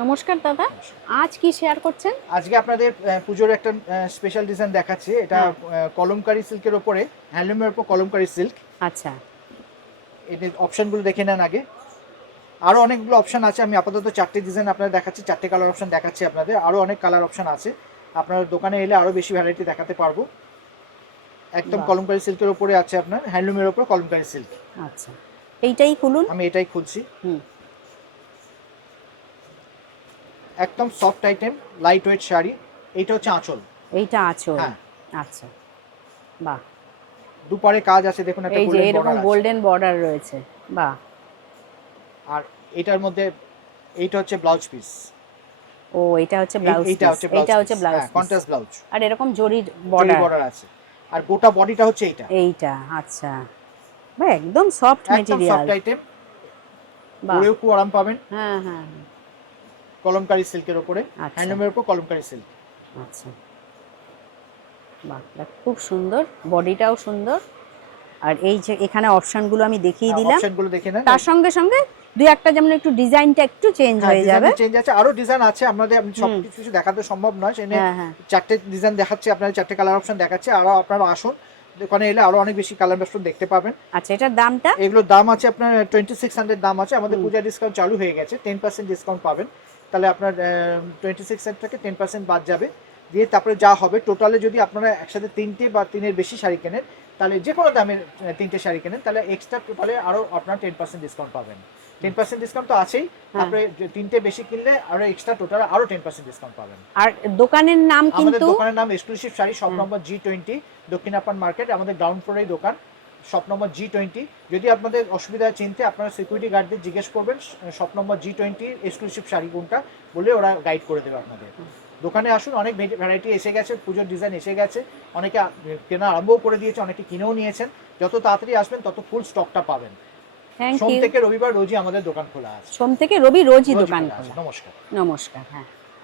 নমস্কার দাদা, আজ কি শেয়ার করছেন? আজকে আপনাদের পুজোর একটা স্পেশাল ডিজাইন দেখাচ্ছি। এটা কলমকারী সিল্কের উপরে, হ্যান্ডলুমের উপর কলমকারী সিল্ক। আচ্ছা, এদের অপশনগুলো দেখে নেন আগে। আরও অনেকগুলো অপশন আছে, আমি আপাতত 4টে ডিজাইন আপনাদের দেখাচ্ছি, 4টে কালার অপশন দেখাচ্ছি আপনাদের। আরও অনেক কালার অপশন আছে, আপনার দোকানে এলে আরও বেশি ভ্যারাইটি দেখাতে পারবো। একদম বাহ। কলমকারী সিল্কের উপরে আছে, আপনার হ্যান্ডলুমের উপর কলমকারী সিল্ক। আচ্ছা, এইটাই খুলুন। আমি এটাই খুলছি। হুম, একদম soft item, light weight sari. এইটা হচ্ছে আঁচল। এইটা আঁচল। হ্যাঁ, আচ্ছা, বাহ। দুপারে কাজ আছে, দেখুন একটা এই যে গোল্ডেন এরকম বর্ডার আছে। গোল্ডেন বর্ডার রয়েছে, বাহ। আর এটার মধ্যে এইটা হচ্ছে ব্লাউজ পিস। ও, এটা হচ্ছে ব্লাউজ এইটা পিস। হচ্ছে ব্লাউজ এইটা হচ্ছে পিস, ব্লাউজ হ্যাঁ, পিস। Contrast blouse. আর এরকম জরির জরি বর্ডার। বর্ডার আছে। আর গোটা বডিটা হচ্ছে এইটা। এইটা আচ্ছা, বাহ, একদম সফট একদম মেটেরিয়াল। সফট আইটেম, বাহ। পরেও খুব আরাম পাবেন। হ্যাঁ হ্যাঁ হ্যাঁ। কলমকারী সিল্কের উপরে, আচ্ছা হ্যান্ডলুমের উপর কলমকারী সিল্ক। আচ্ছা, বাহ, খুব সুন্দর, বডিটাও সুন্দর। আর এই যে এখানে অপশনগুলো আমি দেখিয়ে দিলাম, অপশনগুলো দেখে নেন। তার সঙ্গে সঙ্গে দুই একটা যেমন একটু ডিজাইনটা একটু চেঞ্জ হয়ে যাবে। চেঞ্জ আছে, আরো ডিজাইন আছে, আমাদের সব কিছু দেখাতে সম্ভব নয়। সেখানে হ্যাঁ হ্যাঁ। 4টে ডিজাইন দেখাচ্ছি আপনাদের, 4টে কালার অপশন দেখাচ্ছি। আরো আপনারা আসুন, দোকানে এলে আরো অনেক বেশি কালার অপশন দেখতে পাবেন। আচ্ছা, এটার দামটা? এগুলোর দাম আছে আপনার 2600 দাম আছে। আমাদের পূজা ডিসকাউন্ট চালু হয়ে গেছে, 10% ডিসকাউন্ট পাবেন। তাহলে আপনার 2600 থেকে 10% বাদ যাবে, দিয়ে তারপরে যা হবে টোটালে, যদি আপনারা একসাথে 3টে বা 3-এর বেশি শাড়ি কেনেন, তাহলে যে কোনো দামের 3টে শাড়ি কেনেন, তাহলে এক্সট্রা টোটালে আরও আপনারা 10% ডিসকাউন্ট পাবেন। 10% ডিসকাউন্ট তো আছেই, তারপরে 3টে বেশি কিনলে আরও এক্সট্রা টোটাল আরও 10% ডিসকাউন্ট পাবেন। আর দোকানের নাম আমাদের কিন্তু? দোকানের নাম exclusive sari, shop number G20, দক্ষিণ আপান মার্কেট। আমাদের গ্রাউন্ড ফ্লোরেই দোকান, শপ নম্বর G20। যদি আপনাদের অসুবিধা চিনতে, আপনারা সিকিউরিটি গার্ডদের জিজ্ঞেস করবেন shop number G20 exclusive sari কোনটা, বলে ওরা গাইড করে দেবে আপনাদের। দোকানে আসুন, অনেক ভ্যারাইটি এসে গেছে, পুজোর ডিজাইন এসে গেছে, অনেকে কেনা আরম্ভও করে দিয়েছে, অনেকে কিনেও নিয়েছেন। যত তাড়াতাড়ি আসবেন তত ফুল স্টকটা পাবেন। সোম থেকে রবিবার রোজই আমাদের দোকান খোলা আছে। সোম থেকে রবি রোজই দোকান খোলা। নমস্কার। নমস্কার, হ্যাঁ।